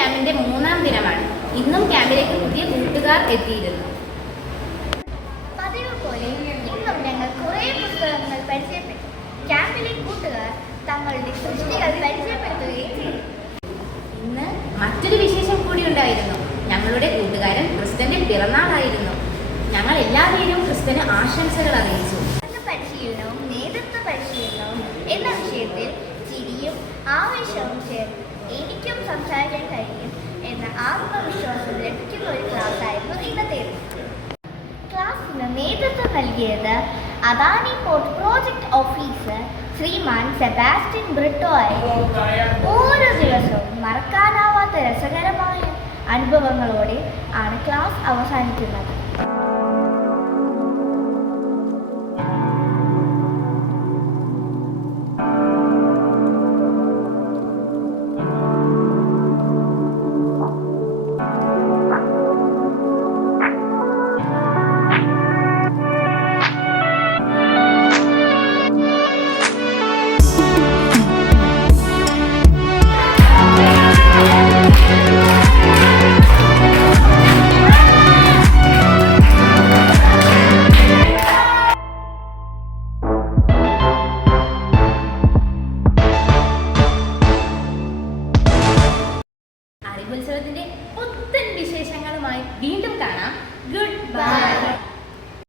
ക്യാമ്പിന്റെ 3-ാം ദിനമാണ്. ഇന്നും ക്യാമ്പിലേക്ക് പുതിയ കൂട്ടുകാർ എത്തിയിരുന്നു. പതിവ് പോലെ ഇന്നും ഞങ്ങൾ കുറേ പുസ്തകങ്ങൾ പരിചയപ്പെട്ടു. ക്യാമ്പിലെ കൂട്ടുകാർ തങ്ങളുടെ സൃഷ്ടികൾ പരിചയപ്പെടുത്തുകയും ചെയ്തു. ഇന്ന് മറ്റൊരു വിശേഷം കൂടി ഉണ്ടായിരുന്നു. ഞങ്ങളുടെ കൂട്ടുകാരൻ ക്രിസ്റ്റന്റെ പിറന്നാളായിരുന്നു. ഞങ്ങൾ എല്ലാവരും ക്രിസ്റ്റന് ആശംസകൾ അറിയിച്ചു. പരിശീലനവും നേതൃത്വ പരിശീലനവും എന്ന വിഷയത്തിൽ ചിരിയും ആവേശവും ചേർന്ന് എനിക്കും സംസാരിക്കാൻ കഴിയും എന്ന ആത്മവിശ്വാസം ലഭിക്കുന്ന ഒരു ക്ലാസ് ആയിരുന്നു ഇന്നത്തേത്. ക്ലാസ്സിന് നേതൃത്വം നൽകിയത് അദാനി പോർട്ട് പ്രോജക്ട് ഓഫീസർ ശ്രീമാൻ സെബാസ്റ്റ്യൻ ബ്രിട്ടോ ആയിരുന്നു. ഓരോ ദിവസവും മറക്കാനാവാത്ത രസകരമായ അനുഭവങ്ങളോടെ ആണ് ക്ലാസ് അവസാനിക്കുന്നത്.